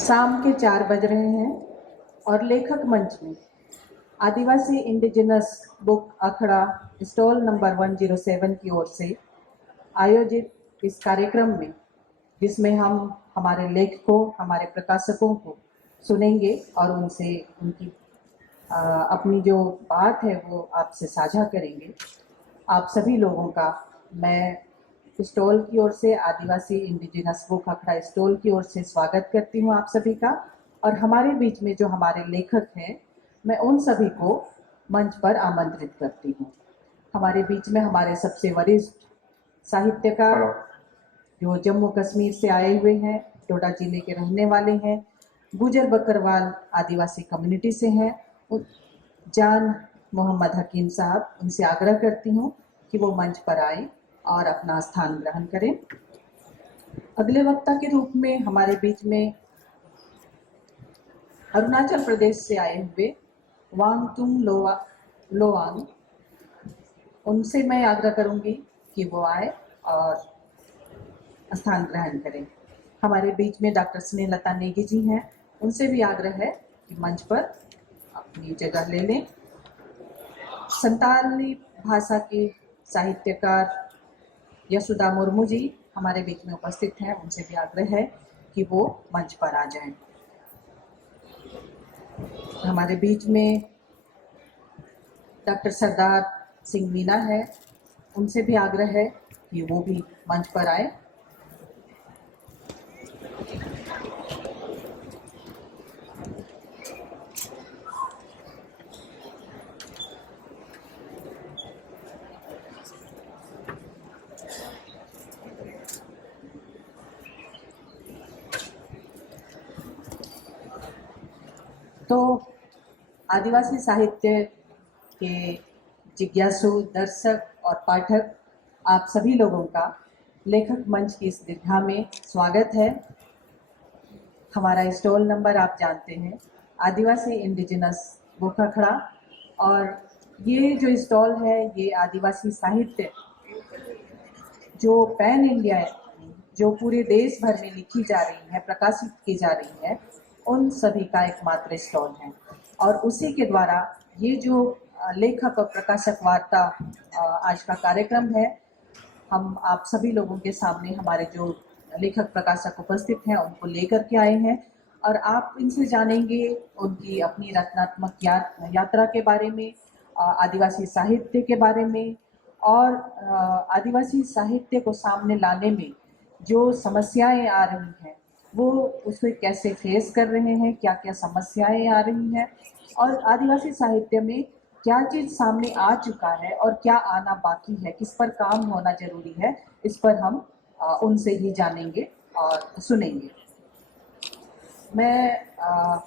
शाम के 4 बज रहे हैं और लेखक मंच में आदिवासी इंडिजिनस बुक अखड़ा स्टॉल नंबर 107 की ओर से आयोजित इस कार्यक्रम में, जिसमें हम हमारे लेखकों, हमारे प्रकाशकों को सुनेंगे और उनसे उनकी अपनी जो बात है वो आपसे साझा करेंगे। आप सभी लोगों का मैं स्टॉल की ओर से, आदिवासी इंडिजिनस बुक अखड़ा स्टॉल की ओर से स्वागत करती हूँ आप सभी का। और हमारे बीच में जो हमारे लेखक हैं, मैं उन सभी को मंच पर आमंत्रित करती हूँ। हमारे बीच में हमारे सबसे वरिष्ठ साहित्यकार जो जम्मू कश्मीर से आए हुए हैं, डोडा जिले के रहने वाले हैं, गुजर बकरवाल आदिवासी कम्युनिटी से हैं, जान मोहम्मद हकीम साहब, उनसे आग्रह करती हूँ कि वो मंच पर आए और अपना स्थान ग्रहण करें। अगले वक्ता के रूप में हमारे बीच में अरुणाचल प्रदेश से आए हुए वांगतुंग लोवांग, उनसे मैं आग्रह करूंगी कि वो आए और स्थान ग्रहण करें। हमारे बीच में डॉक्टर स्नेहलता नेगी जी हैं, उनसे भी आग्रह है कि मंच पर अपनी जगह ले लें। संताली भाषा की साहित्यकार यशोदा मुर्मू जी हमारे बीच में उपस्थित हैं, उनसे भी आग्रह है कि वो मंच पर आ जाएं। हमारे बीच में डॉक्टर सरदार सिंह मीना है, उनसे भी आग्रह है कि वो भी मंच पर आए। तो आदिवासी साहित्य के जिज्ञासु दर्शक और पाठक, आप सभी लोगों का लेखक मंच की इस दीर्घा में स्वागत है। हमारा स्टॉल नंबर आप जानते हैं, आदिवासी इंडिजिनस बुक अखड़ा, और ये जो स्टॉल है ये आदिवासी साहित्य जो पैन इंडिया है, जो पूरे देश भर में लिखी जा रही है, प्रकाशित की जा रही है, उन सभी का एकमात्र स्टॉल है। और उसी के द्वारा ये जो लेखक और प्रकाशक वार्ता आज का कार्यक्रम है, हम आप सभी लोगों के सामने हमारे जो लेखक प्रकाशक उपस्थित हैं उनको लेकर के आए हैं और आप इनसे जानेंगे उनकी अपनी रचनात्मक यात्रा के बारे में, आदिवासी साहित्य के बारे में, और आदिवासी साहित्य को सामने लाने में जो समस्याएं आ रही हैं वो उसे कैसे फेस कर रहे हैं, क्या क्या समस्याएं आ रही हैं, और आदिवासी साहित्य में क्या चीज़ सामने आ चुका है और क्या आना बाकी है, किस पर काम होना जरूरी है, इस पर हम उनसे ही जानेंगे और सुनेंगे। मैं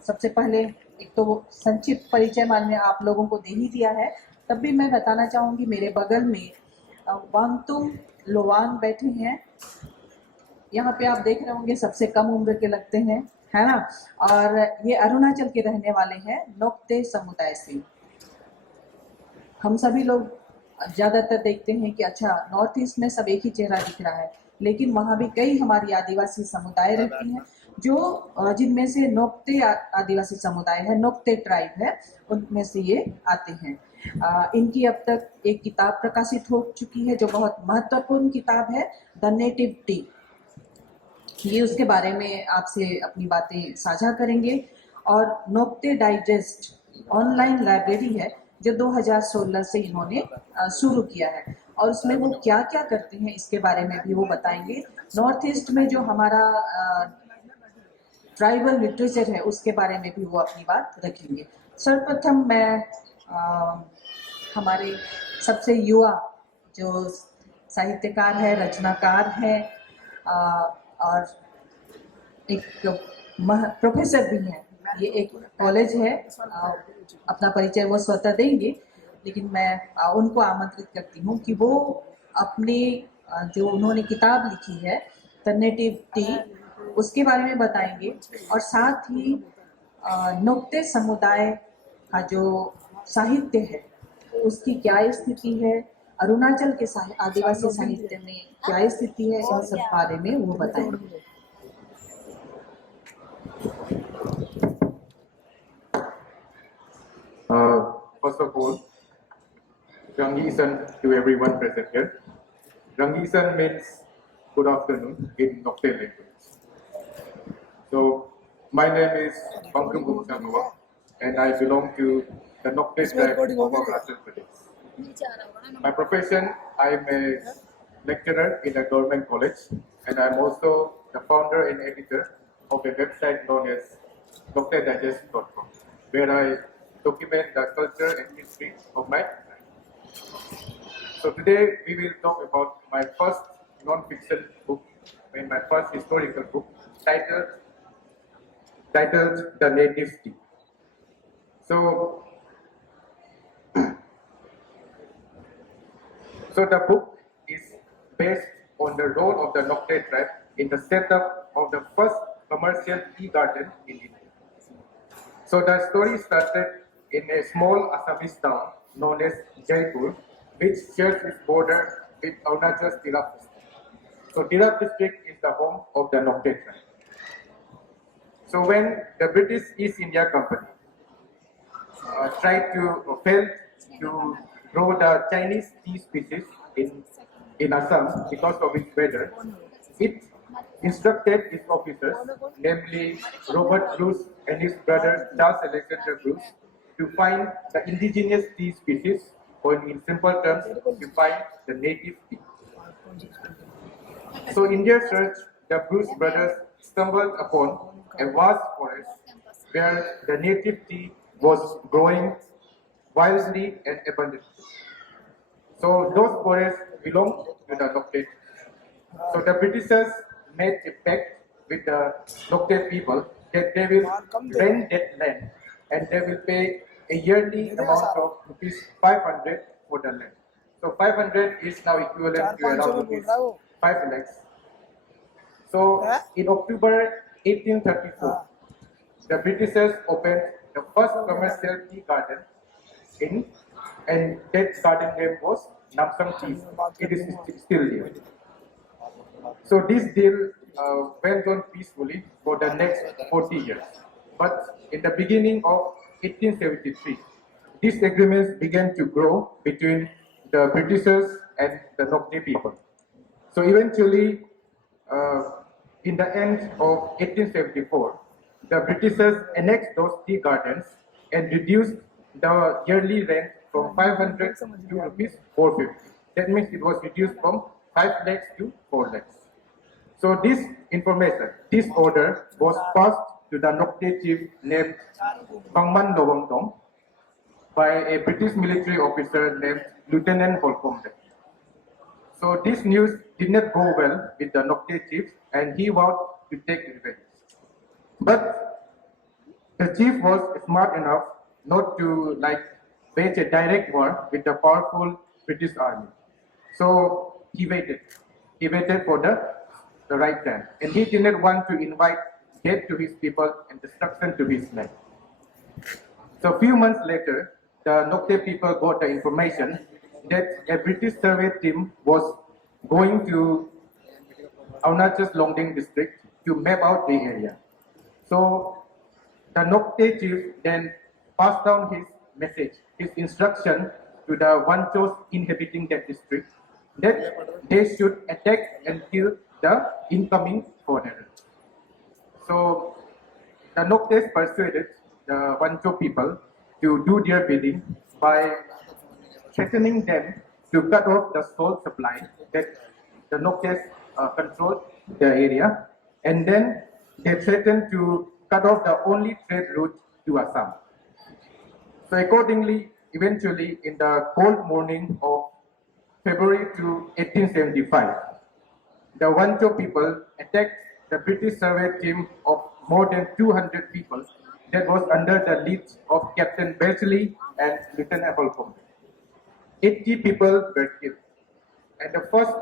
सबसे पहले एक तो संक्षिप्त परिचय मैंने आप लोगों को दे ही दिया है, तब भी मैं बताना चाहूँगी मेरे बगल में वांगतुंग लोवांग बैठे हैं। यहाँ पे आप देख रहे होंगे सबसे कम उम्र के लगते हैं, है ना। और ये अरुणाचल के रहने वाले हैं, नोक्ते समुदाय से। हम सभी लोग ज़्यादातर देखते हैं कि अच्छा नॉर्थ ईस्ट में सब एक ही चेहरा दिख रहा है, लेकिन वहाँ भी कई हमारी आदिवासी समुदाय रहती हैं जो जिनमें से नोक्ते आदिवासी समुदाय है, नोक्ते ट्राइब है, उनमें से ये आते हैं। इनकी अब तक एक किताब प्रकाशित हो चुकी है जो बहुत महत्वपूर्ण किताब है, द नेटिव टी। ये उसके बारे में आपसे अपनी बातें साझा करेंगे। और नोक्ते डाइजेस्ट ऑनलाइन लाइब्रेरी है जो 2016 से इन्होंने शुरू किया है, और उसमें वो क्या क्या करते हैं इसके बारे में भी वो बताएंगे। नॉर्थ ईस्ट में जो हमारा ट्राइबल लिटरेचर है उसके बारे में भी वो अपनी बात रखेंगे। सर्वप्रथम मैं हमारे सबसे युवा जो साहित्यकार है, रचनाकार है, और एक प्रोफेसर भी हैं, ये एक कॉलेज है, अपना परिचय वो स्वतः देंगे, लेकिन मैं उनको आमंत्रित करती हूँ कि वो अपने जो उन्होंने किताब लिखी है द नेटिव टी, उसके बारे में बताएंगे, और साथ ही नोक्ते समुदाय का जो साहित्य है उसकी क्या स्थिति है, अरुणाचल के आदिवासी साहित्य में क्या स्थिति है, इन सब बारे में वो बताएंगे। First of all, Rangisan to everyone present here. Rangisan means good afternoon in Nocte language. So, my name is Bangkum Bumsangwa, and I belong to the Nocte tribe of Arunachal Pradesh. My profession, I'm a lecturer in a government college, and I'm also the founder and editor of a website known as NocteDigest.com, where I document the culture and history of my tribe. So today we will talk about my first non-fiction book, my first historical book, titled The Native Tea. So, the book is based on the role of the Nocte tribe in the setup of the first commercial tea garden in India. So the story started in a small Assamese town known as Jaipur, which shares its border with Arunachal's Tirap district. So Tirap district is the home of the Nocte tribe. So when the British East India Company failed to grow the Chinese tea species in Assam because of its weather, it instructed its officers, namely Robert Bruce and his brother Charles Alexander Bruce, to find the indigenous tea species, or in simple terms, to find the native tea. So in their search, the Bruce brothers stumbled upon a vast forest where the native tea was growing wildly and abundantly. So those forests belonged to the Nocte. So the Britishers made a pact with the Nocte people that they will rent that land and they will pay a yearly amount of rupees 500 for the land. So 500 is now equivalent to around rupees 5 lakhs. So in October 1834, the Britishers opened the first commercial tea garden and that garden name was Namsang Tea. It is still there. So this deal went on peacefully for the next 40 years. But in the beginning of 1873, these agreements began to grow between the Britishers and the Nocte people. So eventually, in the end of 1874, the Britishers annexed those tea gardens and reduced the yearly rent from 500 to rupees 450. That means it was reduced from 5 lakhs to 4 lakhs. So this information, this order was passed to the Nocte chief named Bangman Lowongtong by a British military officer named Lieutenant Holcombe. So this news did not go well with the Nocte chief and he vowed to take revenge. But the chief was smart enough not to wage a direct war with the powerful British army. So he waited. He waited for the right time. And he did not want to invite death to his people and destruction to his land. So a few months later, the Nocte people got the information that a British survey team was going to Arunachal's Longding district to map out the area. So the Nocte chief then passed down his message, his instruction to the Wanchos inhabiting that district that they should attack and kill the incoming foreigners. So the Noctes persuaded the Wancho people to do their bidding by threatening them to cut off the salt supply that the Noctes controlled the area, and then they threatened to cut off the only trade route to Assam. So accordingly, eventually, in the cold morning of February 2, 1875, the Wancho people attacked the British survey team of more than 200 people that was under the lead of Captain Benchley and Lieutenant Holcombe. 80 people were killed. And the first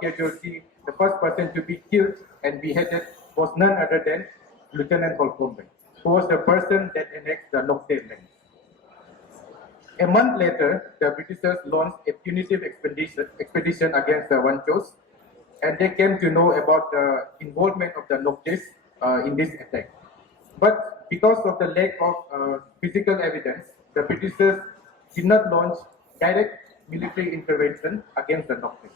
casualty, the first person to be killed and beheaded was none other than Lieutenant Holcombe, who was the person that annexed the Nocte land. A month later, the Britishers launched a punitive expedition against the Wanchos, and they came to know about the involvement of the Noctes in this attack. But because of the lack of physical evidence, the Britishers did not launch direct military intervention against the Noctis.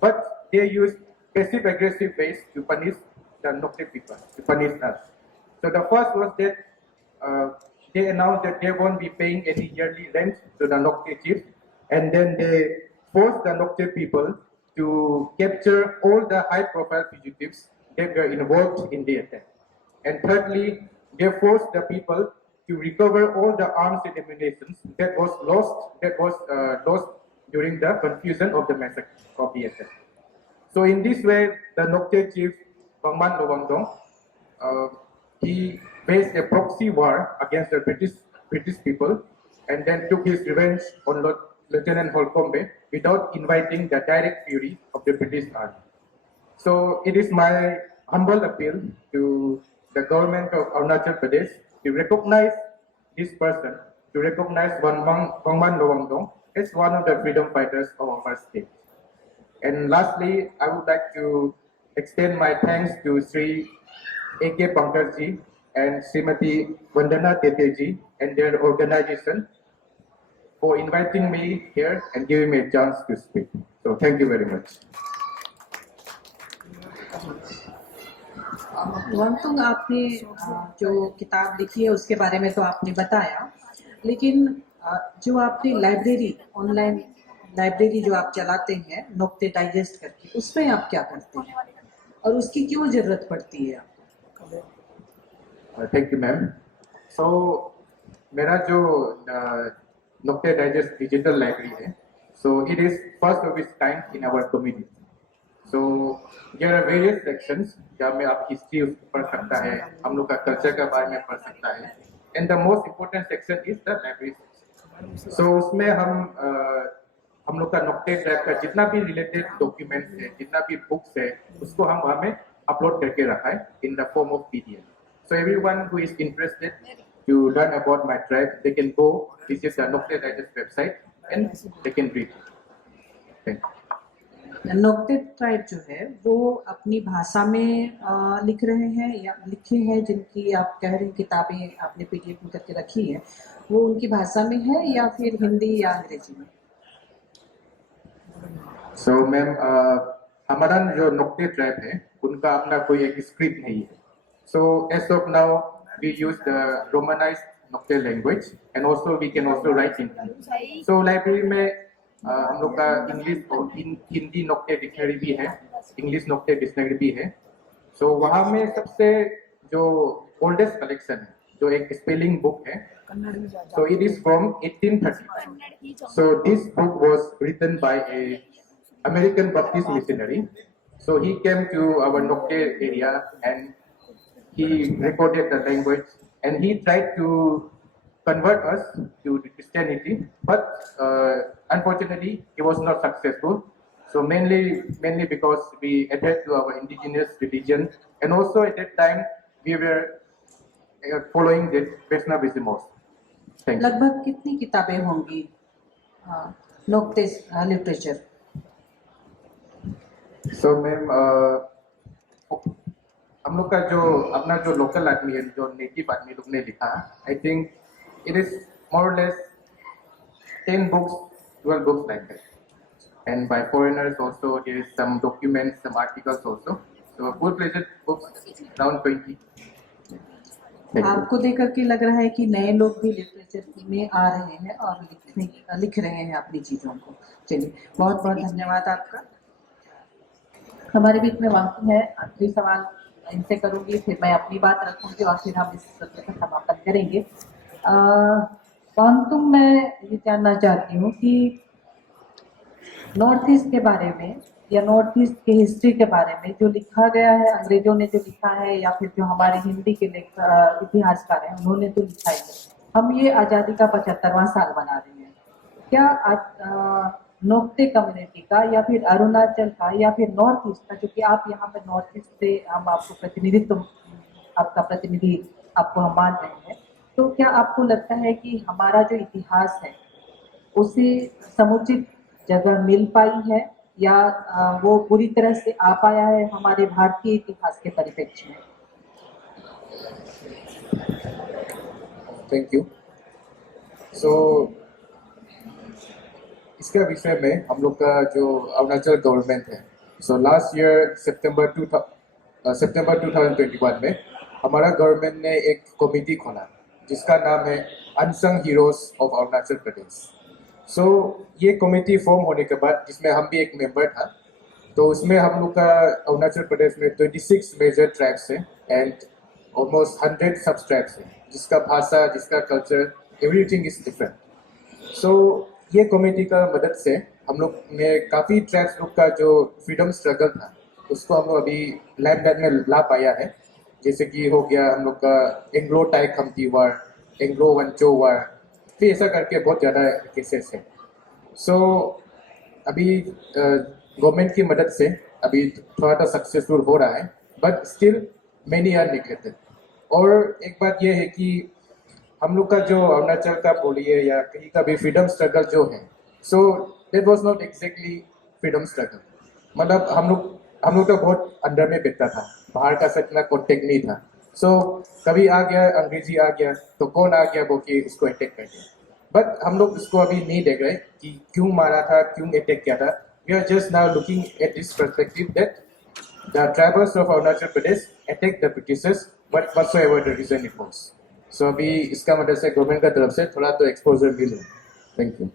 But they used passive-aggressive ways to punish the Noctis people, to punish us. So the first was that they announced that they won't be paying any yearly rent to the Noctis chiefs, and then they forced the Noctis people to capture all the high-profile fugitives that were involved in the attack. And thirdly, they forced the people to recover all the arms and ammunition that was lost during the confusion of the massacre of the attack. So in this way, the Noctis chief Bangman Lowangdong, he waged a proxy war against the British people, and then took his revenge on Lieutenant Holcombe without inviting the direct fury of the British Army. So it is my humble appeal to the government of Arunachal Pradesh to recognize this person, to recognize Bangman Lowangdong as one of the freedom fighters of our state. And lastly, I would like to extend my thanks to Sri A.K. Pankaj and Srimati Vandana Teteji and their organization for inviting me here and giving me a chance to speak. So thank you very much. वंतुंग आपने जो किताब लिखी है उसके बारे में तो आपने बताया, लेकिन जो आपने लाइब्रेरी, ऑनलाइन लाइब्रेरी जो आप चलाते हैं नुक्ते डाइजेस्ट करके, उसमें आप क्या करते हैं और उसकी क्यों जरूरत पड़ती है? Thank you ma'am. सो मेरा जो नुक्ते डाइजेस्ट डिजिटल लाइब्रेरी है, so it is first of its kind in our community. So there are various sections जहाँ में आप हिस्ट्री पढ़ सकता है, हम लोग का कल्चर के बारे में पढ़ सकता है, and the most important section is the library section. So उसमें हम लोग का नुक्ते ट्रैप का जितना भी रिलेटेड डॉक्यूमेंट्स है, जितना भी बुक्स है, उसको हम वहाँ में अपलोड करके रखा है in the form of PDF. So everyone who is interested to learn about my tribe, they can go visit the Nocte Digest website and they can read it. Thank you. Nocte tribe जो है वो अपनी भाषा में लिख रहे हैं या लिखे हैं, जिनकी आप कह रहे हैं किताबें आपने पीडीएफ में करके रखी है, वो उनकी भाषा में है या फिर हिंदी या अंग्रेजी में? So मैम, हमारा जो नुक्ते ट्राइब है उनका अपना कोई एक स्क्रिप्ट नहीं है. So as of now we use the romanized Nocte language and also we can also write in Hindi. So library में हम लोग का इंग्लिश और हिंदी नुक्ते डिक्शनरी भी है, इंग्लिश नुक्ते डिक्शनरी भी है. सो वहाँ में सबसे जो ओल्डेस्ट कलेक्शन है, जो एक स्पेलिंग बुक है, so it is from 1830. So this book was written by a American Baptist missionary. So he came to our Nocte area and he recorded the language and he tried to convert us to Christianity, but unfortunately he was not successful. So mainly because we adhered to our indigenous religion, and also at that time we were following the Vaishnavism also. Thank you. लगभग कितनी किताबें होंगी नुक्ते literature? So ma'am, हम लोग का जो अपना जो लोकल आदमी है, जो नेटिव आदमी लोग ने लिखा, I think it is more or less 10 books, 12 books like that. And by foreigners also, there is some documents, some articles also. So full-fledged books, around 20. आपको देख करके लग रहा है कि नए लोग भी लिटरेचर में आ रहे हैं और लिख रहे हैं अपनी चीज़ों को. चलिए, बहुत बहुत धन्यवाद आपका. हमारे बीच में वांगतुंग है, आखिरी सवाल इनसे करूँगी, फिर मैं अपनी बात रखूँगी और फिर हम इस सत्र का समापन करेंगे. वांगतुंग, मैं ये जानना चाहती हूँ कि नॉर्थ ईस्ट के बारे में या नॉर्थ ईस्ट की हिस्ट्री के बारे में जो लिखा गया है, अंग्रेजों ने जो लिखा है या फिर जो हमारे हिंदी के इतिहासकार हैं उन्होंने तो लिखा है. हम ये आज़ादी का 75वां साल मना रहे हैं. क्या नोक्ते कम्युनिटी का या फिर अरुणाचल का या फिर नॉर्थ ईस्ट का, क्योंकि आप यहाँ पे नॉर्थ ईस्ट से हम आपको आपका प्रतिनिधि आपको हम मान रहे हैं, तो क्या आपको लगता है कि हमारा जो इतिहास है उसे समुचित जगह मिल पाई है या वो पूरी तरह से आ पाया है हमारे भारतीय इतिहास के परिप्रेक्ष्य में? Thank you. सो इसके विषय में हम लोग का जो अरुणाचल गवर्नमेंट है, सो लास्ट ईयर सितंबर 2021 में हमारा गवर्नमेंट ने एक कमेटी खोला जिसका नाम है unsung heroes of Arunachal Pradesh. सो ये कमेटी फॉर्म होने के बाद, जिसमें हम भी एक मेंबर था, तो उसमें हम लोग का अरुणाचल प्रदेश में 26 मेजर ट्राइब्स है एंड ऑलमोस्ट 100 सब ट्राइब्स है, जिसका भाषा, जिसका कल्चर, एवरीथिंग इज डिफरेंट। सो ये कमेटी का मदद से हम लोग ने काफ़ी ट्राइब्स लोग का जो फ्रीडम स्ट्रगल था उसको हम लोग अभी लाइमलाइट में ला पाया है। जैसे कि हो गया हम लोग का एंग्लो टाई खम्ती वार, एंग्लो वंचो वार, फिर ऐसा करके बहुत ज़्यादा केसेस है। सो अभी गवर्नमेंट की मदद से अभी थोड़ा सा सक्सेसफुल हो रहा है, but still many are neglected. और एक बात यह है कि हम लोग का जो अरुणाचल का बोलिए या कहीं का भी फ्रीडम स्ट्रगल जो है, so that was not exactly freedom struggle. मतलब हम लोग तो बहुत अंदर में बैठता था, बाहर का से इतना कॉन्टेक्ट नहीं था। सो कभी आ गया अंग्रेजी आ गया तो कौन आ गया वो कि उसको अटैक कर दिया। बट हम लोग उसको अभी नहीं देख रहे कि क्यों मारा था, क्यों अटैक किया था। We are just now looking at this perspective that the tribals of Arunachal Pradesh attacked the Britishers, but whatsoever the reason it was. So अभी इसका मतलब से गवर्नमेंट का तरफ से थोड़ा तो एक्सपोजर मिल रहा है। Thank you.